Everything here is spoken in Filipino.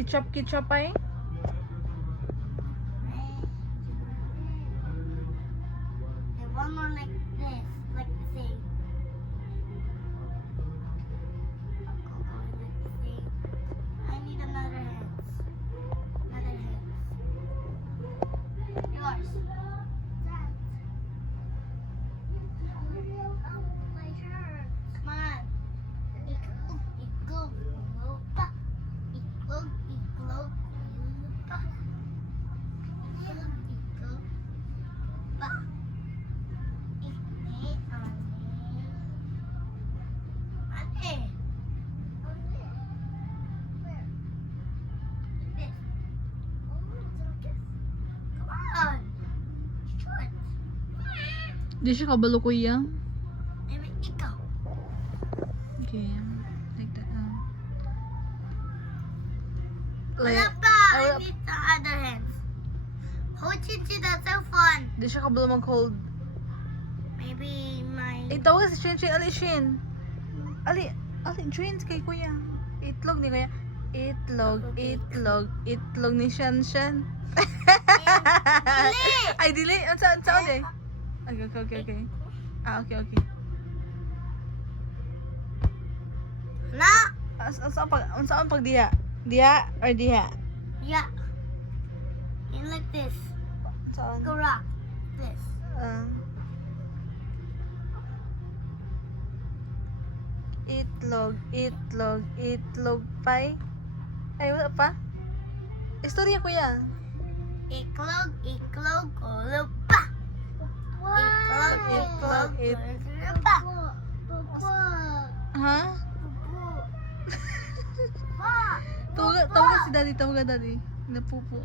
Ketchup ay. One more like this, like the same. Like the same. I need another hands. Another hands. Yours. Come on. Iklog, lupa. Iklog, lupa. Iklog, lupa. Di siya kabalo kuya. Ikaw. Okay. Like that now. Wala pa. I need the other hands. Hold Chichi, that's so fun. Di siya kabalo mag-hold. Maybe my... Tawag si Shin. Ali, Shin. Ali, Shin kay kuya. Itlog ni kuya. Itlog ni Shan. Dili! Ay, dili. Ang saan eh? Okay. Okay. Na! Ang saan pag diha? Diha or diha? Yeah. And like this. Saan? Go rock. This. Itlog pie. Ay, wala pa? Istorya kuya. Iklog, lupa. Iklog, lupa. Ha? Tawagan si daddy. Napupo.